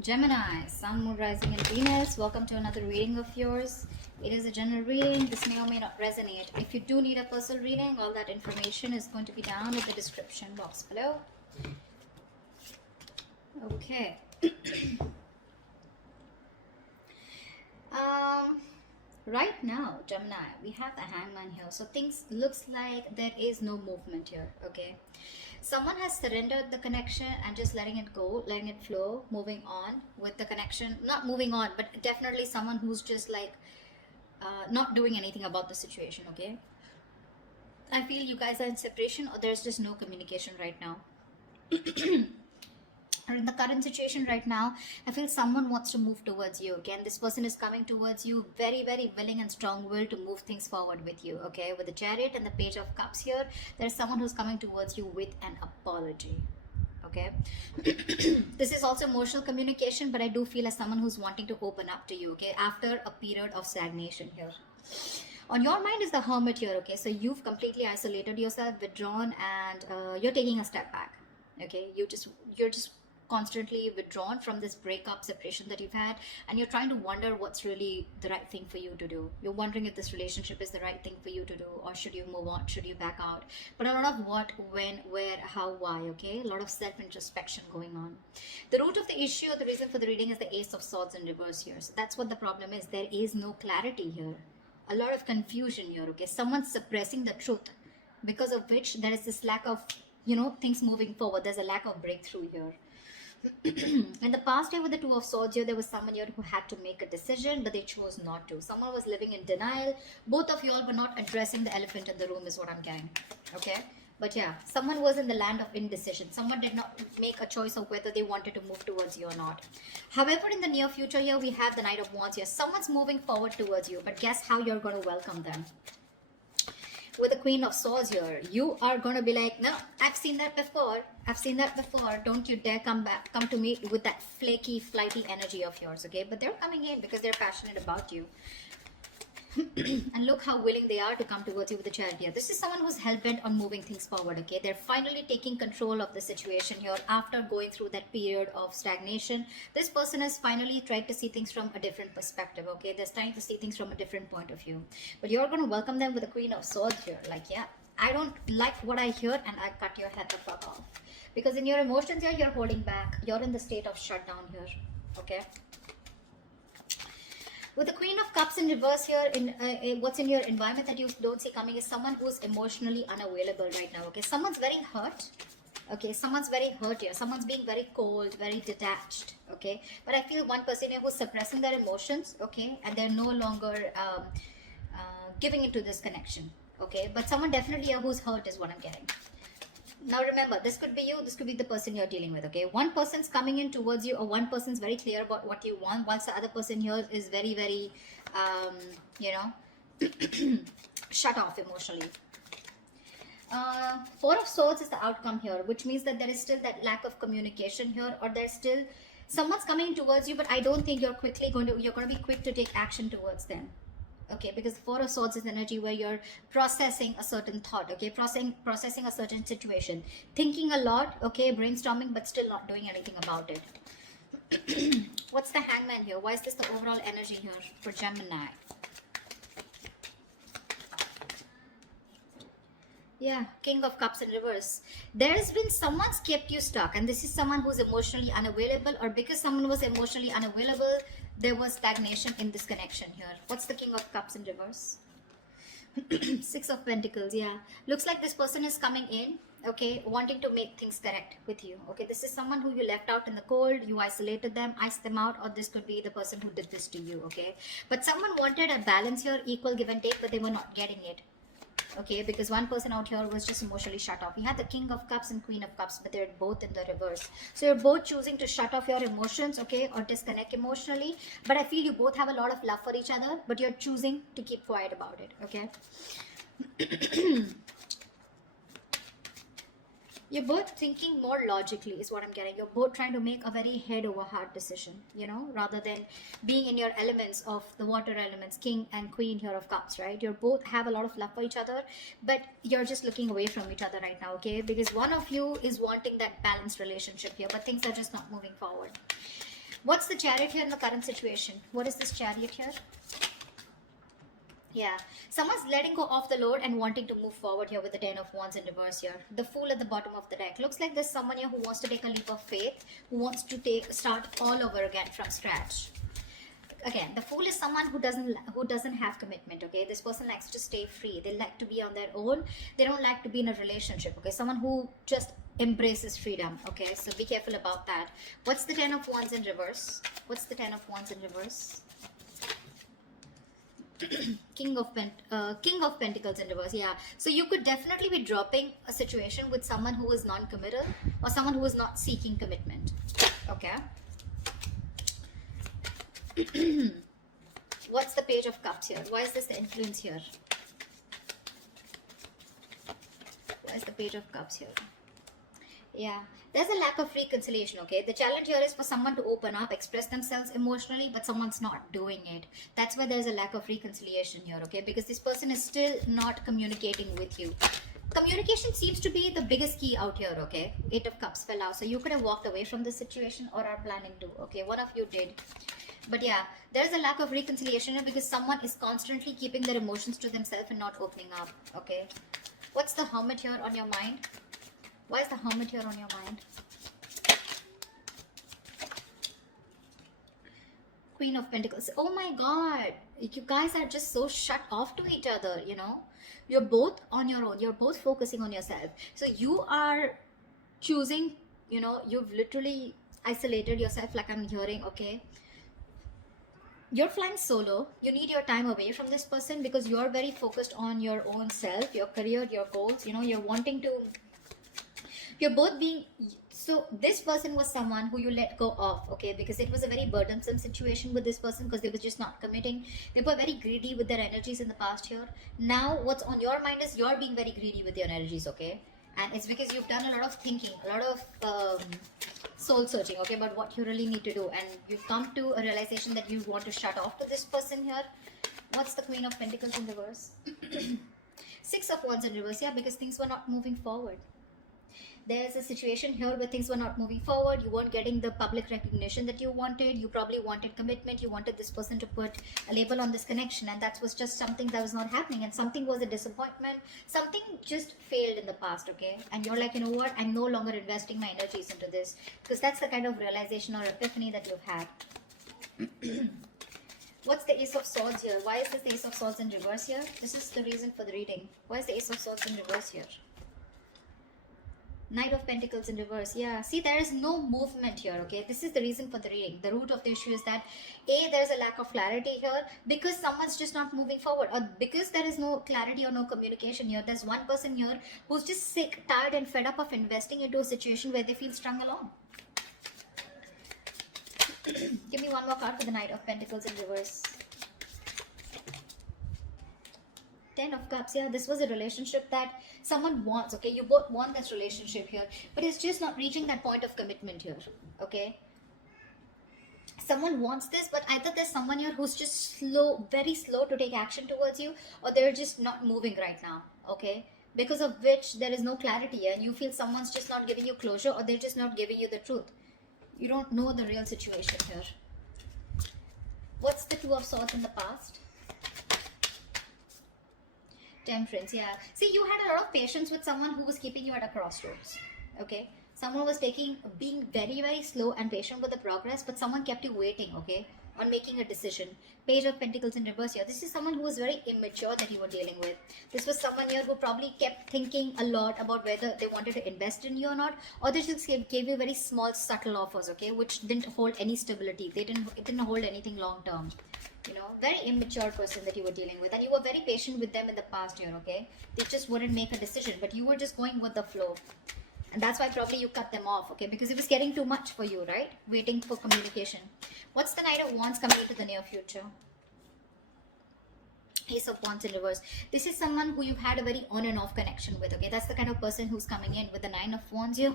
Gemini, Sun, Moon, Rising, and Venus. Welcome to another reading of yours. It is a general reading. This may or may not resonate. If you do need a personal reading, all that information is going to be down in the description box below. Okay. Right now, Gemini, we have the Hangman here. So things looks like there is no movement here. Okay. Someone has surrendered the connection and just letting it go, letting it flow, moving on with the connection. Not moving on, but definitely someone who's just like not doing anything about the situation. Okay. I feel you guys are in separation or there's just no communication right now. Or in the current situation right now, I feel someone wants to move towards you. Again, this person is coming towards you very, very willing and strong will to move things forward with you. Okay, with the Chariot and the Page of Cups here, there's someone who's coming towards you with an apology. Okay. This is also emotional communication, but I do feel as someone who's wanting to open up to you. Okay, after a period of stagnation here. On your mind is the Hermit here. Okay, so you've completely isolated yourself, withdrawn, and you're taking a step back. Okay, you're just constantly withdrawn from this breakup separation that you've had, and you're trying to wonder what's really the right thing for you to do. You're wondering if this relationship is the right thing for you to do, or should you move on, should you back out. But a lot of what, when, where, how, why. Okay, a lot of self-introspection going on. The root of the issue, the reason for the reading is the Ace of Swords in reverse here. So that's what the problem is. There is no clarity here, a lot of confusion here. Okay, someone's suppressing the truth, because of which there is this lack of things moving forward. There's a lack of breakthrough here. In the past year with the Two of Swords here, there was someone here who had to make a decision, but they chose not to. Someone was living in denial. Both of you all were not addressing the elephant in the room is what I'm getting. Okay, but yeah, someone was in the land of indecision. Someone did not make a choice of whether they wanted to move towards you or not. However, in the near future here, we have the Knight of Wands here. Someone's moving forward towards you, but guess how you're going to welcome them? With the Queen of Swords here, you are going to be like, no, I've seen that before. I've seen that before. Don't you dare come to me with that flaky, flighty energy of yours, okay? But they're coming in because they're passionate about you. And look how willing they are to come towards you with the Chariot here. This is someone who's hell-bent on moving things forward, okay? They're finally taking control of the situation here after going through that period of stagnation. This person has finally tried to see things from a different perspective, okay? They're trying to see things from a different point of view. But you're going to welcome them with the Queen of Swords here. Like, yeah, I don't like what I hear and I cut your head the fuck off. Because in your emotions here, you're holding back. You're in the state of shutdown here, okay? With the Queen of Cups in reverse here, what's in your environment that you don't see coming is someone who's emotionally unavailable right now. Okay, someone's very hurt. Okay, someone's very hurt here. Someone's being very cold, very detached. Okay, but I feel one person here who's suppressing their emotions. Okay, and they're no longer giving into this connection. Okay, but someone definitely here who's hurt is what I'm getting. Now remember, this could be you, this could be the person you're dealing with, okay? One person's coming in towards you, or one person's very clear about what you want, whilst the other person here is very, very, shut off emotionally. Four of Swords is the outcome here, which means that there is still that lack of communication here, or there's still, someone's coming towards you, but I don't think you're going to be quick to take action towards them. Okay, because Four of Swords is energy where you're processing a certain thought, okay, processing a certain situation, thinking a lot, okay, brainstorming, but still not doing anything about it. What's the Hangman here? Why is this the overall energy here for Gemini? Yeah, King of Cups in reverse. There's been someone's kept you stuck, and this is someone who's emotionally unavailable, or because someone was emotionally unavailable, there was stagnation in this connection here. What's the King of Cups in reverse? Six of Pentacles, yeah. Looks like this person is coming in, okay, wanting to make things correct with you. Okay, this is someone who you left out in the cold, you isolated them, iced them out, or this could be the person who did this to you, okay? But someone wanted a balance here, equal give and take, but they were not getting it. Okay, because one person out here was just emotionally shut off. We had the King of Cups and Queen of Cups, but they're both in the reverse. So you're both choosing to shut off your emotions, okay, or disconnect emotionally. But I feel you both have a lot of love for each other, but you're choosing to keep quiet about it, okay? You're both thinking more logically is what I'm getting. You're both trying to make a very head over heart decision, rather than being in your elements of the water elements, King and Queen here of Cups, right? You both have a lot of love for each other, but you're just looking away from each other right now, okay? Because one of you is wanting that balanced relationship here, but things are just not moving forward. What's the chariot here in the current situation? What is this chariot here? Yeah, someone's letting go of the load and wanting to move forward here with the 10 of wands in reverse here. The fool at the bottom of the deck. Looks like there's someone here who wants to take a leap of faith, who wants to start all over again from scratch. Again, the fool is someone who doesn't have commitment. Okay, this person likes to stay free. They like to be on their own. They don't like to be in a relationship. Okay, someone who just embraces freedom. Okay, so be careful about that. What's the 10 of wands in reverse? What's the 10 of wands in reverse? King of Pentacles in reverse. Yeah, so you could definitely be dropping a situation with someone who is non-committal or someone who is not seeking commitment. Okay. What's the Page of Cups here? Why is this the influence here? Why is the Page of Cups here? Yeah, there's a lack of reconciliation. Okay, the challenge here is for someone to open up, express themselves emotionally, but someone's not doing it. That's why there's a lack of reconciliation here. Okay, because this person is still not communicating with you. Communication seems to be the biggest key out here. Okay, 8 of Cups fell out, so you could have walked away from this situation or are planning to. Okay, one of you did. But yeah, there's a lack of reconciliation here because someone is constantly keeping their emotions to themselves and not opening up. Okay, what's the Hermit here on your mind? Why is the Hermit here on your mind? Queen of Pentacles. Oh my God. You guys are just so shut off to each other, you know. You're both on your own. You're both focusing on yourself. So you are choosing, you know, you've literally isolated yourself like I'm hearing, okay. You're flying solo. You need your time away from this person because you're very focused on your own self, your career, your goals. You know, you're wanting to... You're both being... So this person was someone who you let go of, okay, because it was a very burdensome situation with this person because they were just not committing. They were very greedy with their energies in the past year. Now what's on your mind is you're being very greedy with your energies, okay, and it's because you've done a lot of thinking, a lot of soul searching, okay, about what you really need to do, and you've come to a realization that you want to shut off to this person here. What's the Queen of Pentacles in reverse? 6 of Wands in reverse. Yeah, because things were not moving forward. There's a situation here where things were not moving forward. You weren't getting the public recognition that you wanted. You probably wanted commitment. You wanted this person to put a label on this connection, and that was just something that was not happening, and something was a disappointment. Something just failed in the past, okay, and you're like, you know what, I'm no longer investing my energies into this, because that's the kind of realization or epiphany that you've had. What's the Ace of Swords here? Why is this the Ace of Swords in reverse here? This is the reason for the reading. Why is the Ace of Swords in reverse here? Knight of Pentacles in reverse. Yeah, see, there is no movement here, okay. This is the reason for the reading. The root of the issue is that there's a lack of clarity here because someone's just not moving forward, or because there is no clarity or no communication here. There's one person here who's just sick, tired and fed up of investing into a situation where they feel strung along. Give me one more card for the Knight of Pentacles in reverse. 10 of Cups. Yeah, this was a relationship that someone wants, okay. You both want this relationship here, but it's just not reaching that point of commitment here, okay. Someone wants this, but either there's someone here who's just slow, very slow to take action towards you, or they're just not moving right now, okay, because of which there is no clarity, and you feel someone's just not giving you closure, or they're just not giving you the truth. You don't know the real situation here. What's the Two of Swords in the past? Temperance. Yeah, see, you had a lot of patience with someone who was keeping you at a crossroads, okay. Someone was being very, very slow and patient with the progress, but someone kept you waiting, okay, on making a decision. Page of Pentacles in reverse here. This is someone who was very immature that you were dealing with. This was someone here who probably kept thinking a lot about whether they wanted to invest in you or not, or they just gave you very small, subtle offers, okay, which didn't hold any stability. It didn't hold anything long term. You know, very immature person that you were dealing with, and you were very patient with them in the past year, okay. They just wouldn't make a decision, but you were just going with the flow, and that's why probably you cut them off, okay, because it was getting too much for you, right? Waiting for communication. What's the Knight of Wands coming into the near future? Ace of Wands in reverse. This is someone who you've had a very on and off connection with, okay. That's the kind of person who's coming in with the 9 of Wands here.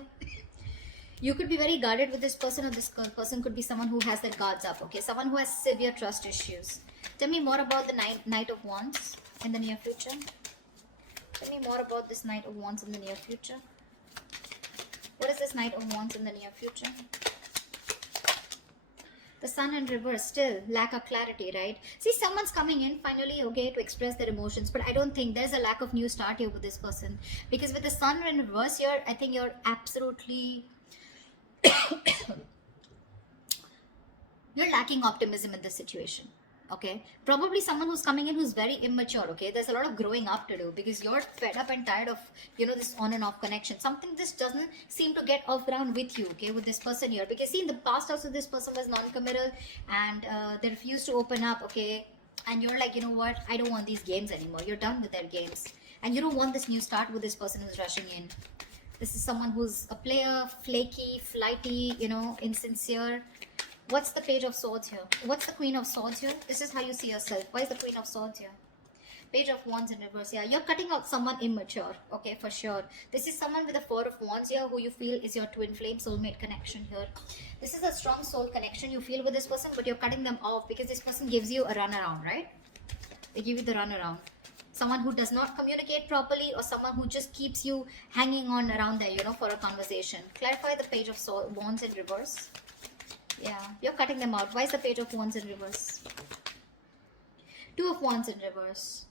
You could be very guarded with this person, or this person could be someone who has their guards up, okay. Someone who has severe trust issues. Tell me more about the Knight of Wands in the near future. Tell me more about this Knight of Wands in the near future. What is this Knight of Wands in the near future? Sun in reverse, still lack of clarity, right? See, someone's coming in finally, okay, to express their emotions, but I don't think there's a lack of new start here with this person, because with the Sun in reverse here, I think you're absolutely you're lacking optimism in this situation. Okay, probably someone who's coming in who's very immature. Okay, there's a lot of growing up to do, because you're fed up and tired of, you know, this on and off connection. Something this doesn't seem to get off ground with you, okay, with this person here, because see, in the past also this person was non-committal, and they refused to open up. Okay, and you're like, you know what, I don't want these games anymore. You're done with their games, and you don't want this new start with this person who's rushing in. This is someone who's a player, flaky, flighty, you know, insincere. What's the Page of Swords here? What's the Queen of Swords here? This is how you see yourself. Why is the Queen of Swords here? Page of Wands in reverse. Yeah, you're cutting out someone immature. Okay, for sure. This is someone with the Four of Wands here who you feel is your twin flame soulmate connection here. This is a strong soul connection you feel with this person, but you're cutting them off because this person gives you a runaround, right? They give you the runaround. Someone who does not communicate properly, or someone who just keeps you hanging on around there, you know, for a conversation. Clarify the Page of Wands in reverse. Yeah, you're cutting them out. Why is the Page of Wands in reverse? Two of Wands in reverse.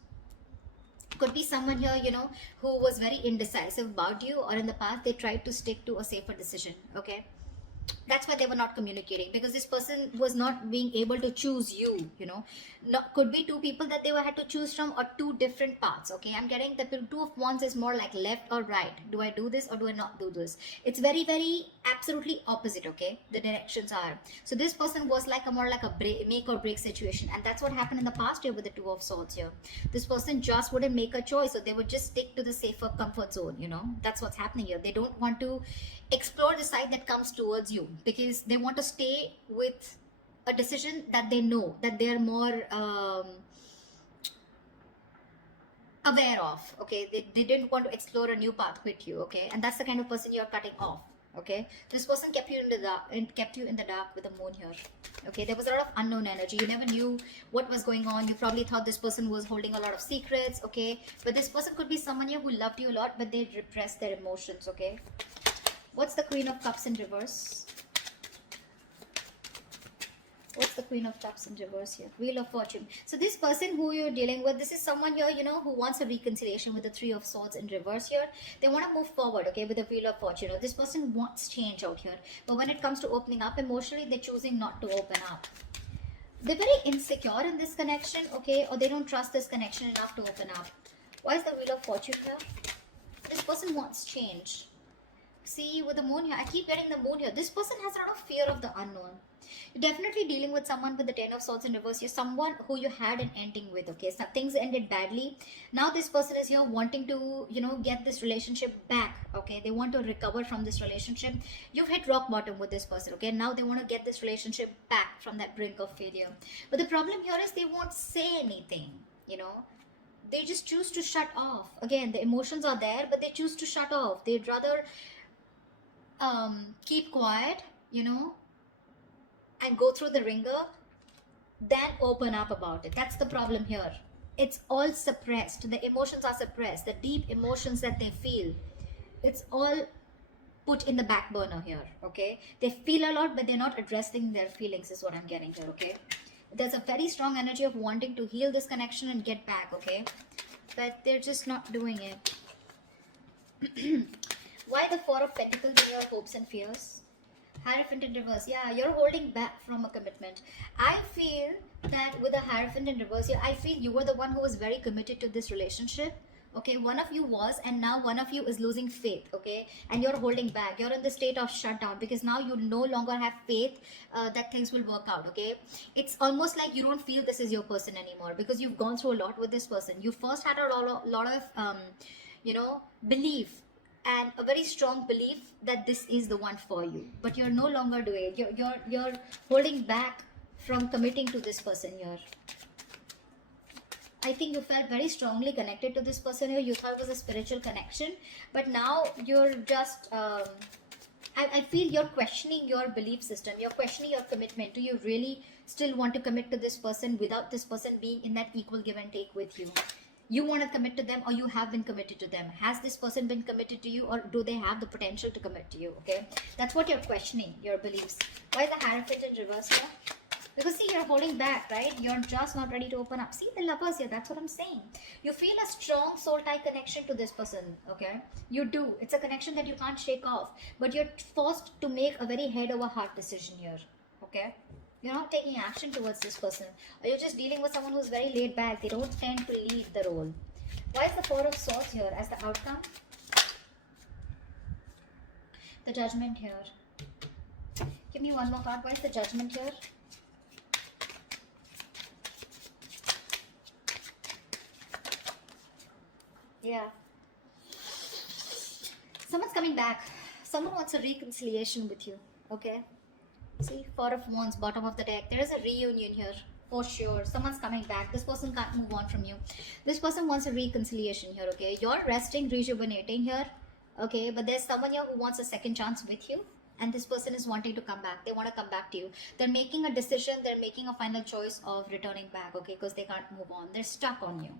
Could be someone here, you know, who was very indecisive about you, or in the past they tried to stick to a safer decision. Okay, that's why they were not communicating, because this person was not being able to choose you, you know. Could be two people that they had to choose from, or two different paths. Okay, I'm getting the Two of Wands is more like left or right. Do I do this or do I not do this? It's very, very absolutely opposite. Okay, the directions are. So this person was like a more like a make or break situation, and that's what happened in the past year with the Two of Swords here. This person just wouldn't make a choice, so they would just stick to the safer comfort zone, you know. That's what's happening here. They don't want to explore the side that comes towards you, because they want to stay with a decision that they know, that they're more aware of. Okay, they didn't want to explore a new path with you. Okay, and that's the kind of person you're cutting off. Okay, this person kept you in the dark, and kept you in the dark with the moon here. Okay, there was a lot of unknown energy. You never knew what was going on. You probably thought this person was holding a lot of secrets. Okay, but this person could be someone here who loved you a lot, but they repressed their emotions. Okay, what's the Queen of Cups in reverse? What's the Queen of Cups in reverse here? Wheel of Fortune. So this person who you're dealing with, this is someone here, you know, who wants a reconciliation with the Three of Swords in reverse here. They want to move forward, okay, with the Wheel of Fortune. This person wants change out here. But when it comes to opening up emotionally, they're choosing not to open up. They're very insecure in this connection, okay, or they don't trust this connection enough to open up. Why is the Wheel of Fortune here? This person wants change. See, with the moon here, I keep getting the moon here. This person has a lot of fear of the unknown. You're definitely dealing with someone with the Ten of Swords in reverse. You're someone who you had an ending with, okay? So things ended badly. Now this person is here wanting to, you know, get this relationship back, okay? They want to recover from this relationship. You've hit rock bottom with this person, okay? Now they want to get this relationship back from that brink of failure. But the problem here is they won't say anything, you know? They just choose to shut off. Again, the emotions are there, but they choose to shut off. They'd rather keep quiet, you know, and go through the ringer than open up about it. That's the problem here. It's all suppressed. The emotions are suppressed. The deep emotions that they feel, it's all put in the back burner here, okay? They feel a lot, but they're not addressing their feelings, is what I'm getting here, okay? There's a very strong energy of wanting to heal this connection and get back, okay? But they're just not doing it. Why the Four of Pentacles in your hopes and fears? Hierophant in reverse. Yeah, you're holding back from a commitment. I feel that with the Hierophant in reverse here, I feel you were the one who was very committed to this relationship. Okay, one of you was, and now one of you is losing faith. Okay, and you're holding back. You're in the state of shutdown because now you no longer have faith that things will work out. Okay, it's almost like you don't feel this is your person anymore because you've gone through a lot with this person. You first had a lot of you know, belief and a very strong belief that this is the one for you, but you're no longer doing it. You're holding back from committing to this person here. I think you felt very strongly connected to this person here. You thought it was a spiritual connection, but now you're just I feel you're questioning your belief system. You're questioning your commitment. Do you really still want to commit to this person without this person being in that equal give and take with you? You want to commit to them, or you have been committed to them? Has this person been committed to you, or do they have the potential to commit to you? Okay, that's what you're questioning, your beliefs. Why is the Hierophant in reverse here? Because see, you're holding back, right? You're just not ready to open up. See the lovers here, that's what I'm saying. You feel a strong soul tie connection to this person, okay? You do. It's a connection that you can't shake off, but you're forced to make a very head over heart decision here, okay? You're not taking action towards this person, or you're just dealing with someone who's very laid back. They don't tend to lead the role. Why is the Four of Swords here as the outcome? The Judgment here. Give me one more card. Why is the Judgment here? Yeah. Someone's coming back. Someone wants a reconciliation with you. Okay. See, Four of Wands, bottom of the deck. There is a reunion here. For sure. Someone's coming back. This person can't move on from you. This person wants a reconciliation here. Okay. You're resting, rejuvenating here. Okay. But there's someone here who wants a second chance with you. And this person is wanting to come back. They want to come back to you. They're making a decision. They're making a final choice of returning back. Okay. Because they can't move on. They're stuck on you.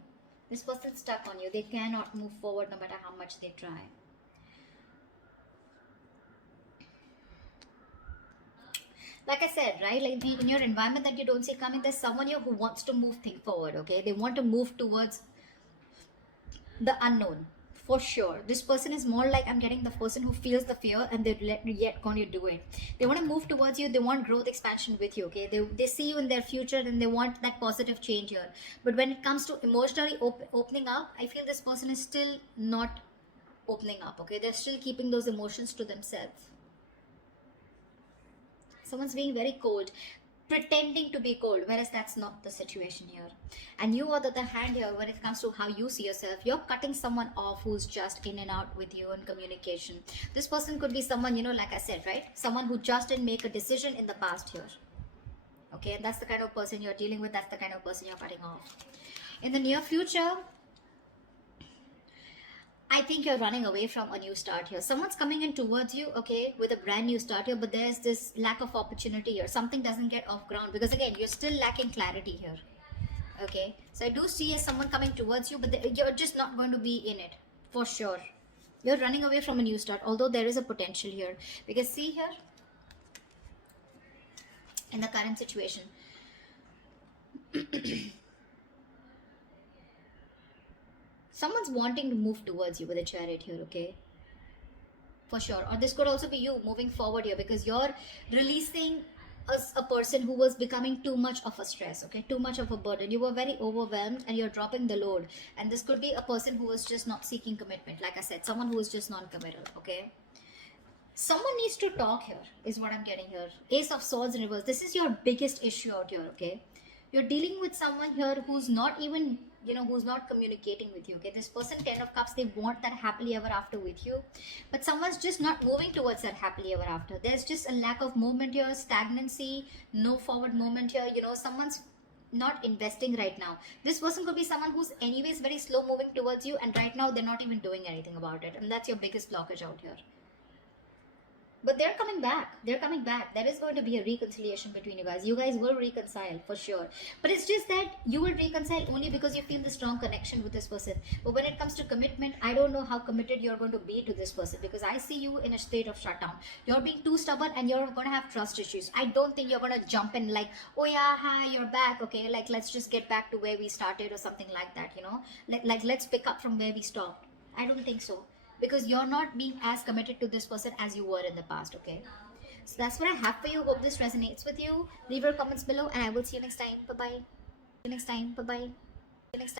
This person's stuck on you. They cannot move forward no matter how much they try. Like I said, right? Like in your environment that you don't see coming, there's someone here who wants to move things forward, okay? They want to move towards the unknown. For sure. This person is more like, I'm getting the person who feels the fear and they're yet going to do it. They want to move towards you. They want growth expansion with you, okay? They see you in their future and they want that positive change here. But when it comes to emotionally opening up, I feel this person is still not opening up, okay? They're still keeping those emotions to themselves. Someone's being very cold, pretending to be cold, whereas that's not the situation here. And you, on the other hand here, when it comes to how you see yourself, you're cutting someone off who's just in and out with you in communication. This person could be someone, you know, like I said, right? Someone who just didn't make a decision in the past here. Okay, and that's the kind of person you're dealing with. That's the kind of person you're cutting off. In the near future, I think you're running away from a new start here. Someone's coming in towards you, okay, with a brand new start here, but there's this lack of opportunity here. Something doesn't get off ground because, again, you're still lacking clarity here. Okay, so I do see someone coming towards you, but you're just not going to be in it, for sure. You're running away from a new start, although there is a potential here. Because see here, in the current situation, someone's wanting to move towards you with a Chariot here, okay? For sure. Or this could also be you moving forward here because you're releasing a person who was becoming too much of a stress, okay? Too much of a burden. You were very overwhelmed and you're dropping the load. And this could be a person who was just not seeking commitment. Like I said, someone who is just non-committal, okay? Someone needs to talk here, is what I'm getting here. Ace of Swords in reverse. This is your biggest issue out here, okay? You're dealing with someone here who's not even, you know, who's not communicating with you, okay? This person, 10 of Cups, they want that happily ever after with you, but someone's just not moving towards that happily ever after. There's just a lack of movement here, stagnancy, no forward movement here. You know, someone's not investing right now. This person could be someone who's anyways very slow moving towards you, and right now they're not even doing anything about it, and that's your biggest blockage out here. But they're coming back. They're coming back. There is going to be a reconciliation between you guys. You guys will reconcile for sure. But it's just that you will reconcile only because you feel the strong connection with this person. But when it comes to commitment, I don't know how committed you're going to be to this person because I see you in a state of shutdown. You're being too stubborn and you're going to have trust issues. I don't think you're going to jump in like, oh yeah, hi, you're back. Okay, like let's just get back to where we started or something like that, you know. Like let's pick up from where we stopped. I don't think so. Because you're not being as committed to this person as you were in the past, okay? So that's what I have for you. Hope this resonates with you. Leave your comments below and I will see you next time. Bye-bye. See you next time. Bye-bye. See you next time.